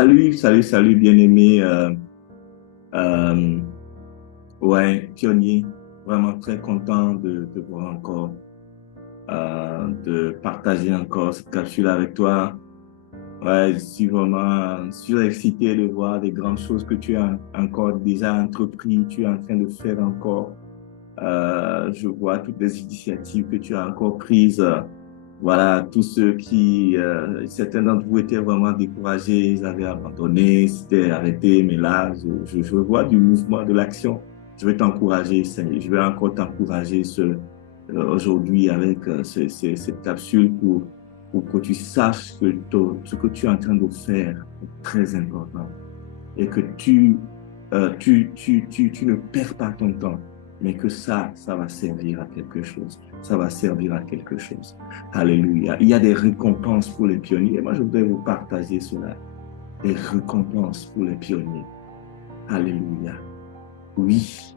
Salut, bien-aimé. Euh, ouais, pionnier, vraiment très content de voir encore, de partager encore cette capsule avec toi. Ouais, je suis vraiment surexcité de voir des grandes choses que tu as encore déjà entrepris, tu es en train de faire encore. Je vois toutes les initiatives que tu as encore prises. Voilà, tous ceux certains d'entre vous étaient vraiment découragés, ils avaient abandonné, s'étaient arrêtés, mais là, je vois du mouvement, de l'action. Je vais t'encourager, Seigneur. Je vais encore t'encourager aujourd'hui avec cette capsule pour que tu saches que ce que tu es en train de faire est très important et que tu ne perds pas ton temps, mais que ça va servir à quelque chose. Ça va servir à quelque chose. Alléluia. Il y a des récompenses pour les pionniers. Et moi, je voudrais vous partager cela. Des récompenses pour les pionniers. Alléluia. Oui.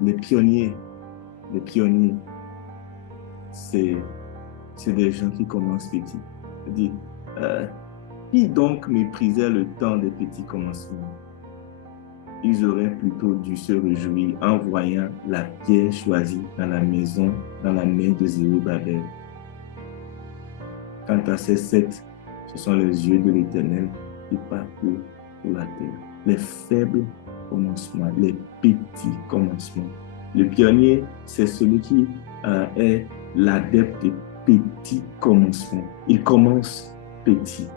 Les pionniers, c'est des gens qui commencent petits. Je dis, euh, qui donc méprisait le temps des petits commencements? Ils auraient plutôt dû se réjouir en voyant la pierre choisie dans la maison, dans la main de Zérubabel. Quant à ces sept, ce sont les yeux de l'Éternel qui parcourent pour la terre. Les faibles commencements, les petits commencements. Le pionnier, c'est celui qui est l'adepte des petits commencements. Il commence petit,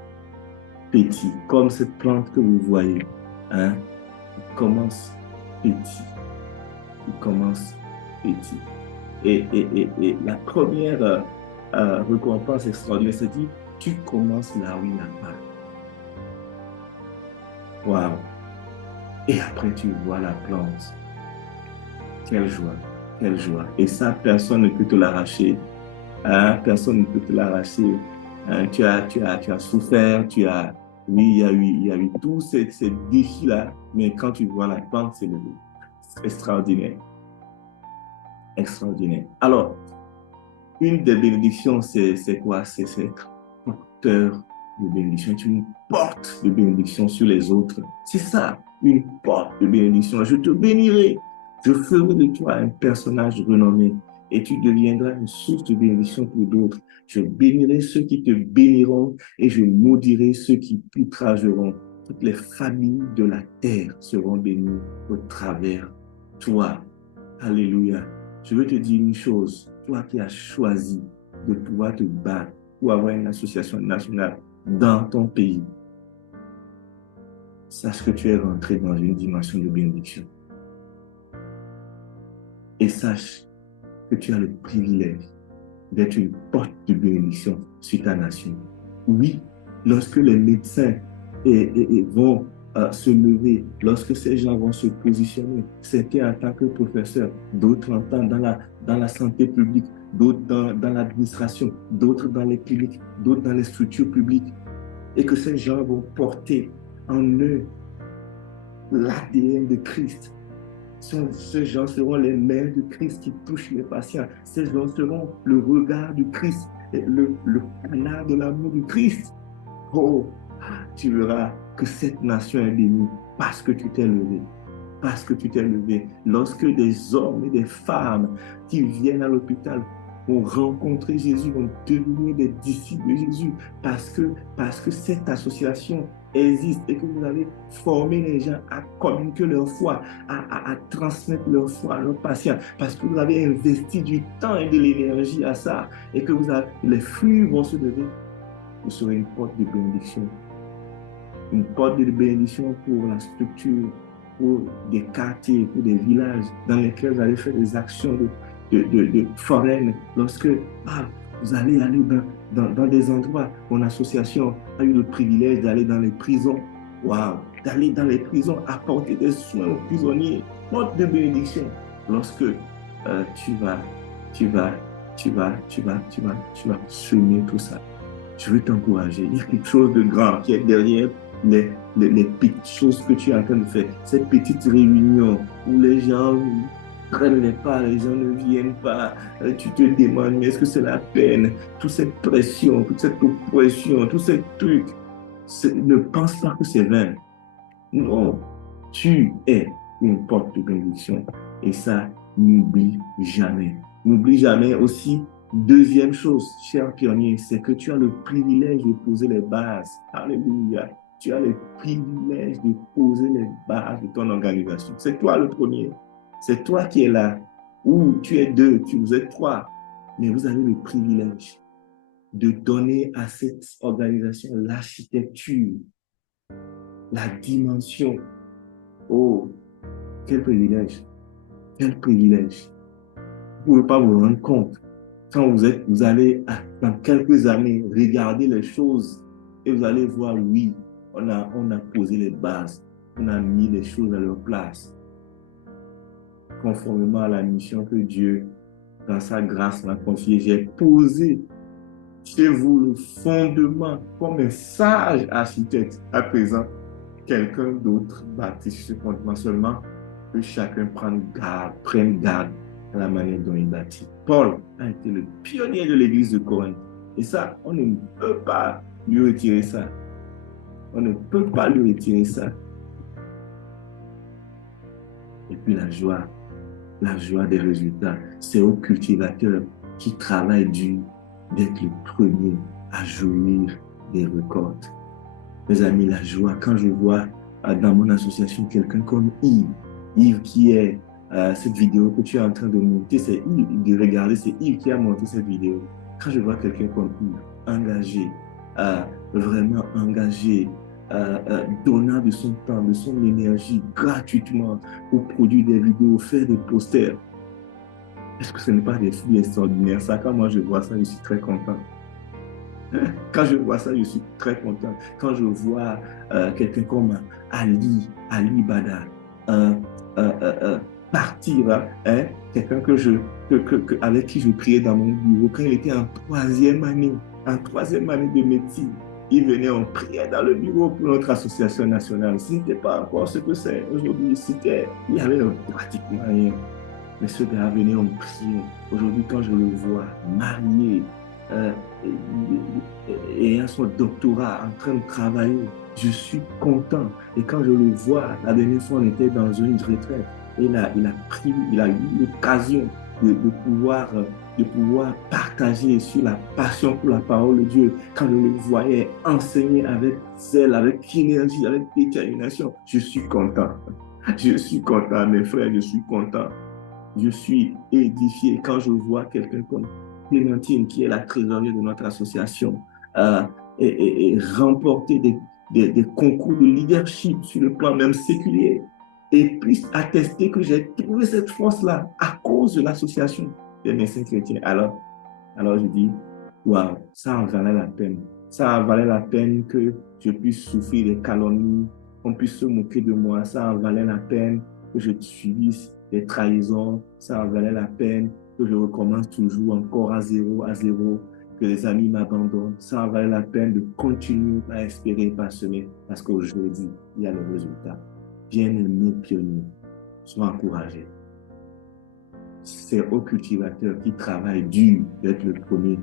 petit, comme cette plante que vous voyez. Hein? Il commence petit. Il commence petit. Et la première récompense extraordinaire, c'est dit, tu commences là où il n'y a pas. Waouh! Et après, tu vois la plante. Quelle joie, quelle joie. Et ça, personne ne peut te l'arracher. Hein? Personne ne peut te l'arracher. Hein? Tu as souffert, oui, il y a eu tous ces défis-là, mais quand tu vois la plante, c'est extraordinaire. Extraordinaire. Alors, une des bénédictions, c'est quoi? C'est être porteur de bénédiction. Tu une porte de bénédiction sur les autres. C'est ça, une porte de bénédiction. Je te bénirai. Je ferai de toi un personnage renommé et tu deviendras une source de bénédiction pour d'autres. Je bénirai ceux qui te béniront et je maudirai ceux qui t'outrageront. Toutes les familles de la terre seront bénies au travers de toi. Alléluia. Je veux te dire une chose, toi qui as choisi de pouvoir te battre pour avoir une association nationale dans ton pays, sache que tu es rentré dans une dimension de bénédiction. Et sache que tu as le privilège d'être une porte de bénédiction sur ta nation. Oui, lorsque les médecins vont se lever, lorsque ces gens vont se positionner, certains en tant que professeurs, d'autres en tant dans la santé publique, d'autres dans l'administration, d'autres dans les cliniques, d'autres dans les structures publiques, et que ces gens vont porter en eux l'ADN de Christ. Ces gens seront les mains de Christ qui touchent les patients. Ces gens seront le regard du Christ, le canard de l'amour du Christ. Oh, tu verras que cette nation est bénie parce que tu t'es levé. Parce que tu t'es levé. Lorsque des hommes et des femmes qui viennent à l'hôpital vont rencontrer Jésus, vont devenir des disciples de Jésus, parce que cette association existe et que vous allez former les gens à communiquer leur foi, à transmettre leur foi à leurs patients, parce que vous avez investi du temps et de l'énergie à ça, et que les flux vont se lever. Vous serez une porte de bénédiction. Une porte de bénédiction pour la structure, pour des quartiers, pour des villages dans lesquels vous allez faire des actions de foraines. Lorsque vous allez aller dans des endroits où une association a eu le privilège d'aller dans les prisons. Waouh! D'aller dans les prisons, apporter des soins aux prisonniers. Porte de bénédiction. Lorsque tu vas semer tout ça. Je veux t'encourager. Il y a quelque chose de grand qui est derrière les petites choses que tu es en train de faire. Ces petites réunions où les gens ne prennent pas, les gens ne viennent pas. Tu te demandes, mais est-ce que c'est la peine? Toute cette pression, toute cette oppression, tous ces trucs. Ne pense pas que c'est vain. Non, tu es une porte de bénédiction. Et ça, n'oublie jamais. N'oublie jamais aussi, deuxième chose, cher pionnier, c'est que tu as le privilège de poser les bases. Alléluia. Tu as le privilège de poser les bases de ton organisation. C'est toi le premier. C'est toi qui es là. Ou tu es deux, vous êtes trois. Mais vous avez le privilège de donner à cette organisation l'architecture, la dimension. Oh, quel privilège! Quel privilège! Vous ne pouvez pas vous rendre compte. Quand vous allez, dans quelques années, regarder les choses et vous allez voir, oui, on a posé les bases, on a mis les choses à leur place, conformément à la mission que Dieu, dans sa grâce, m'a confiée. J'ai posé chez vous le fondement comme un sage architecte. À présent, quelqu'un d'autre bâtit ce fondement seulement, que chacun prenne garde à la manière dont il bâtit. Paul a été le pionnier de l'église de Corinthe. Et ça, on ne peut pas lui retirer ça. On ne peut pas lui retirer ça. Et puis la joie des résultats, c'est au cultivateur qui travaille dur d'être le premier à jouir des récoltes. Mes amis, la joie, quand je vois dans mon association quelqu'un comme Yves qui est cette vidéo que tu es en train de monter, c'est Yves, de regarder, c'est Yves qui a monté cette vidéo. Quand je vois quelqu'un comme Yves, engagé, vraiment engagé, donnant de son temps, de son énergie gratuitement pour produire des vidéos, faire des posters, est-ce que ce n'est pas des fruits extraordinaires? Ça, quand moi je vois ça, je suis très content. Quand je vois ça, je suis très content. Quand je vois quelqu'un comme Ali Bada, partir, hein, quelqu'un avec qui je priais dans mon bureau, quand il était en troisième année de médecine, il venait, on priait dans le bureau pour notre association nationale. Ce n'était pas encore ce que c'est aujourd'hui. Il y avait pratiquement rien. Mais ce gars venait, on priait. Aujourd'hui, quand je le vois marié, euh, ayant son doctorat, en train de travailler, je suis content. Et quand je le vois, la dernière fois, on était dans une retraite. Et il a eu l'occasion de pouvoir partager sur la passion pour la parole de Dieu. Quand je le voyais enseigner avec zèle, avec énergie, avec détermination, je suis content. Je suis content, mes frères, je suis content. Je suis édifié quand je vois quelqu'un comme Clémentine, qui est la trésorière de notre association, euh, et remporter des concours de leadership sur le plan même séculier, et puis attester que j'ai trouvé cette force-là à cause de l'association des médecins chrétiens. Alors je dis, waouh, ça en valait la peine. Ça en valait la peine que je puisse souffrir des calomnies, qu'on puisse se moquer de moi. Ça en valait la peine que je subisse des trahisons. Ça en valait la peine que je recommence toujours encore à zéro, que les amis m'abandonnent. Ça en valait la peine de continuer à espérer, à semer, parce qu'aujourd'hui, il y a le résultat. Bien-aimés pionniers, sois encouragés. C'est au cultivateur qui travaille dur d'être le premier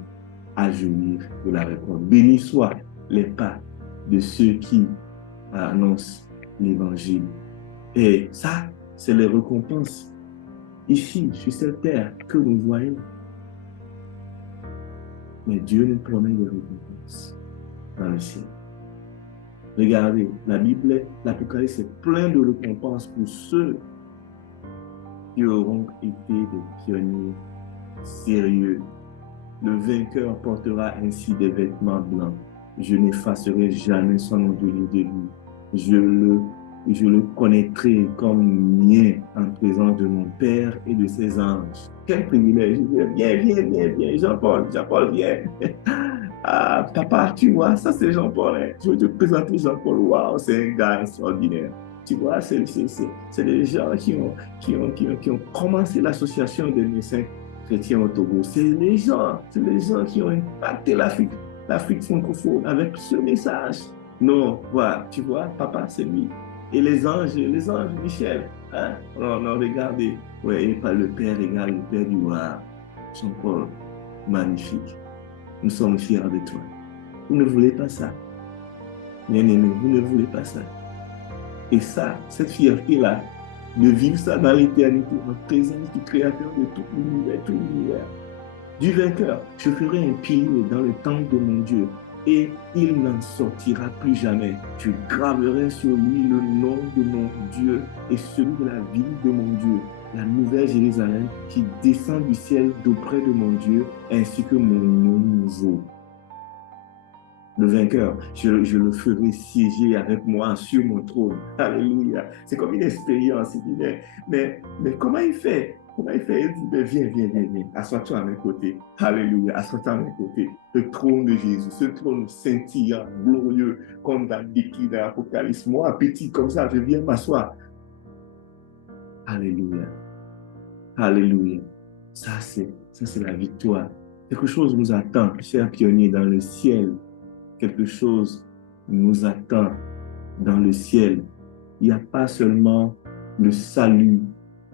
à jouir de la récolte. Béni soient les pas de ceux qui annoncent l'évangile. Et ça, c'est les récompenses ici, sur cette terre, que nous voyons. Mais Dieu nous promet des récompenses dans le ciel. Regardez, la Bible, l'Apocalypse est plein de récompenses pour ceux qui auront été des pionniers sérieux. Le vainqueur portera ainsi des vêtements blancs. Je n'effacerai jamais son nom de lui. Je le connaîtrai comme mien en présence de mon Père et de ses anges. Quel privilège. Viens. Jean-Paul, viens. Ah, papa, tu vois, ça c'est Jean-Paul. Hein. Je vais te présenter Jean-Paul. Waouh, c'est un gars extraordinaire. Tu vois, c'est des gens qui ont commencé l'association des médecins chrétiens au Togo. C'est les gens qui ont impacté l'Afrique francophone avec ce message. Non, voilà, tu vois, papa, c'est lui. Et les anges, Michel, hein? On a regardé. Ouais, et pas le Père égale le Père du roi. Jean-Paul, magnifique. Nous sommes fiers de toi. Vous ne voulez pas ça. Bien-aimé, vous ne voulez pas ça. Et ça, cette fierté-là, de vivre ça dans l'éternité, en présence du Créateur de tout l'univers, du vainqueur. Je ferai un pilier dans le temple de mon Dieu et il n'en sortira plus jamais. Je graverai sur lui le nom de mon Dieu et celui de la ville de mon Dieu, la nouvelle Jérusalem qui descend du ciel d'auprès de mon Dieu, ainsi que mon nom nouveau. Le vainqueur, je le ferai siéger avec moi sur mon trône. Alléluia. C'est comme une expérience. Il dit, mais comment il fait? Comment il fait? Il dit, mais viens. Assois-toi à mes côtés. Alléluia. Assois-toi à mes côtés. Le trône de Jésus, ce trône scintillant, glorieux, comme dans décrit dans l'Apocalypse. Moi, petit comme ça, je viens m'asseoir. Alléluia. Alléluia. Ça, c'est la victoire. Quelque chose nous attend, chers pionniers, dans le ciel. Quelque chose nous attend dans le ciel. Il n'y a pas seulement le salut,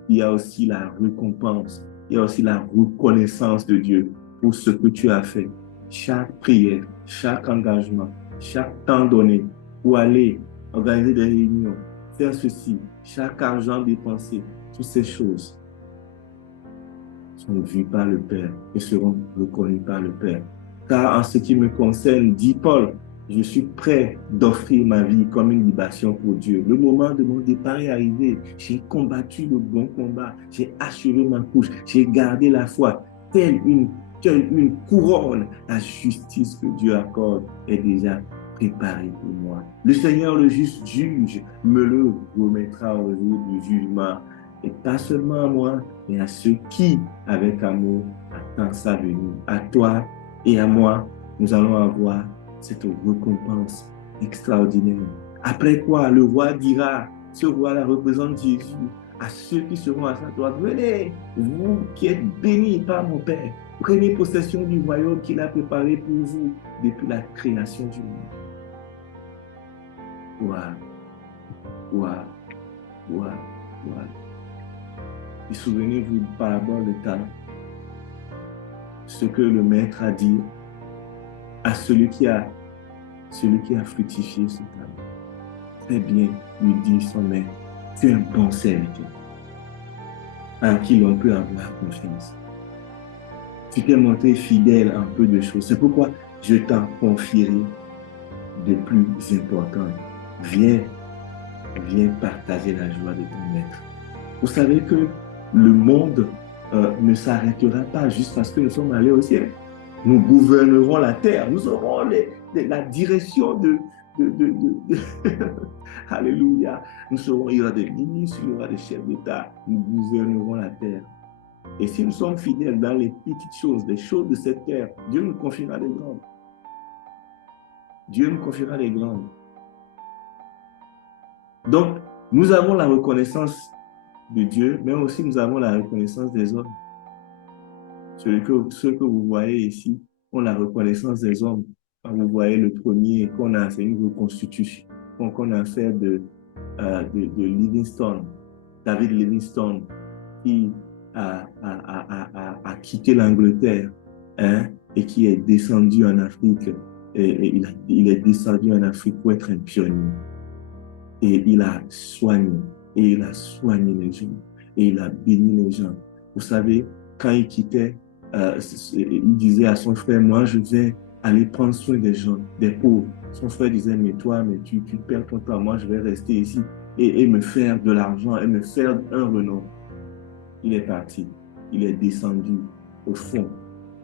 il y a aussi la récompense, il y a aussi la reconnaissance de Dieu pour ce que tu as fait. Chaque prière, chaque engagement, chaque temps donné pour aller organiser des réunions, faire ceci, chaque argent dépensé, toutes ces choses sont vues par le Père et seront reconnues par le Père. Car en ce qui me concerne, dit Paul, je suis prêt d'offrir ma vie comme une libation pour Dieu. Le moment de mon départ est arrivé. J'ai combattu le bon combat. J'ai achevé ma couche. J'ai gardé la foi. Telle une couronne, la justice que Dieu accorde est déjà préparée pour moi. Le Seigneur, le juste juge, me le remettra au jour du jugement. Et pas seulement à moi, mais à ceux qui, avec amour, attendent sa venue. À toi et à moi, nous allons avoir cette récompense extraordinaire. Après quoi, le roi dira, ce roi-là représente Jésus, à ceux qui seront à sa droite, venez, vous qui êtes bénis par mon Père, prenez possession du royaume qu'il a préparé pour vous depuis la création du monde. Waouh. Et souvenez-vous du parabole de Talent. Ce que le maître a dit à celui qui a fructifié ce talent. Très bien, lui dit son maître, tu es un bon serviteur, en qui l'on peut avoir confiance. Tu t'es montré fidèle en peu de choses. C'est pourquoi je t'en confierai de plus important. Viens partager la joie de ton maître. Vous savez que le monde ne s'arrêtera pas juste parce que nous sommes allés au ciel. Nous gouvernerons la terre. Nous aurons la direction de Alléluia. Il y aura des ministres, il y aura des chefs d'État. Nous gouvernerons la terre. Et si nous sommes fidèles dans les petites choses, les choses de cette terre, Dieu nous confiera les grandes. Dieu nous confiera les grandes. Donc, nous avons la reconnaissance de Dieu, mais aussi nous avons la reconnaissance des hommes. Ceux que vous voyez ici ont la reconnaissance des hommes. Quand vous voyez le premier qu'on a, c'est une reconstitution qu'on a fait de Livingstone, David Livingstone, qui a quitté l'Angleterre et qui est descendu en Afrique. Et il est descendu en Afrique pour être un pionnier. Et il a soigné. Et il a soigné les gens. Et il a béni les gens. Vous savez, quand il quittait, il disait à son frère, moi je vais aller prendre soin des gens, des pauvres. Son frère disait, mais toi, tu perds ton temps, moi je vais rester ici et me faire de l'argent et me faire un renom. Il est parti, il est descendu au fond,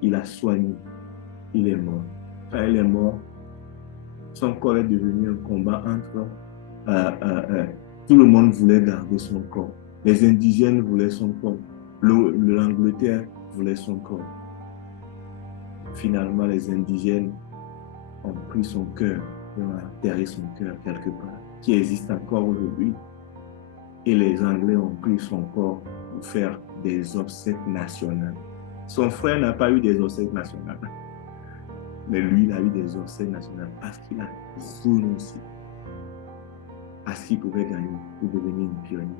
il a soigné, il est mort. Quand il est mort, son corps est devenu un combat entre... tout le monde voulait garder son corps. Les indigènes voulaient son corps. L'Angleterre voulait son corps. Finalement, les indigènes ont pris son cœur et ont enterré son cœur quelque part, qui existe encore aujourd'hui. Et les Anglais ont pris son corps pour faire des obsèques nationales. Son frère n'a pas eu des obsèques nationales, mais lui, il a eu des obsèques nationales parce qu'il a renoncé à ce qu'il pouvait gagner pour devenir un pionnier.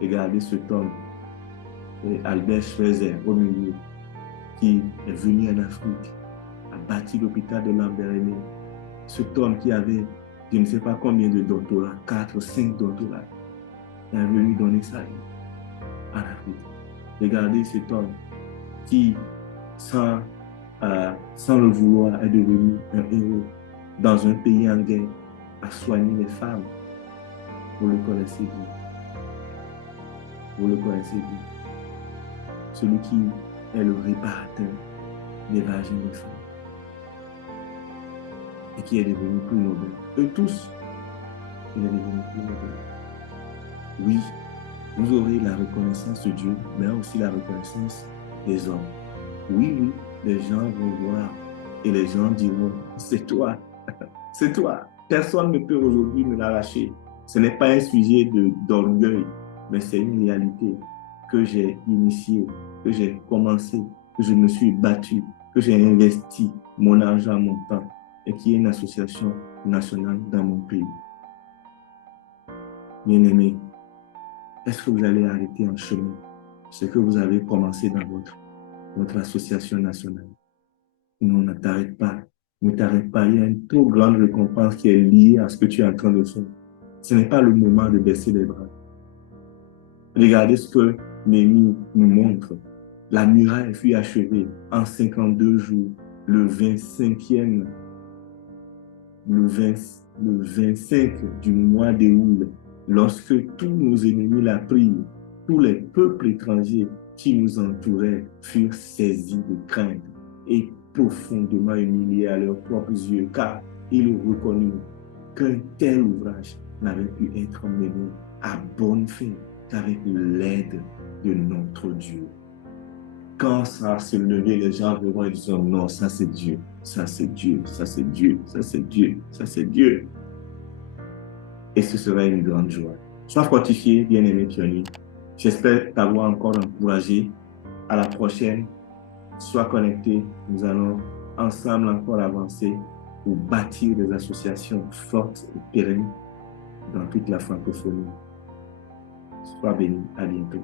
Regardez cet homme, Albert Schweitzer, au milieu, qui est venu en Afrique, a bâti l'hôpital de Lambaréné. Cet homme qui avait je ne sais pas combien de doctorats, 4 ou 5 doctorats. Il est venu donner ça en Afrique. Regardez cet homme qui, sans le vouloir, est devenu un héros dans un pays en guerre, a soigné les femmes. Vous le connaissez bien. Vous le connaissez bien. Celui qui est le réparateur des vagins des femmes et qui est devenu plus noble. Eux tous, il est devenu plus noble. Oui, vous aurez la reconnaissance de Dieu, mais aussi la reconnaissance des hommes. Oui, oui, les gens vont voir et les gens diront, c'est toi, c'est toi. Personne ne peut aujourd'hui me l'arracher. Ce n'est pas un sujet d'orgueil, mais c'est une réalité que j'ai initiée, que j'ai commencé, que je me suis battu, que j'ai investi mon argent, mon temps, et qui est une association nationale dans mon pays. Bien-aimés, est-ce que vous allez arrêter en chemin ce que vous avez commencé dans votre association nationale? Non, ne t'arrête pas. Ne t'arrête pas. Il y a une trop grande récompense qui est liée à ce que tu es en train de faire. Ce n'est pas le moment de baisser les bras. Regardez ce que Néhémie nous montre. La muraille fut achevée en 52 jours, le 25e, le 25 du mois d'Éoul, lorsque tous nos ennemis la prirent, tous les peuples étrangers qui nous entouraient furent saisis de crainte et profondément humiliés à leurs propres yeux, car ils reconnurent qu'un tel ouvrage n'avait pu être mené à bonne fin qu'avec l'aide de notre Dieu. Quand ça se lever, les gens verront et diront non, ça c'est Dieu, ça c'est Dieu, ça c'est Dieu, ça c'est Dieu, ça c'est Dieu. Et ce sera une grande joie. Sois fortifié, bien-aimé pionnier. J'espère t'avoir encore encouragé. À la prochaine, sois connecté. Nous allons ensemble encore avancer pour bâtir des associations fortes et pérennes dans toute la francophonie. Sois béni. À bientôt.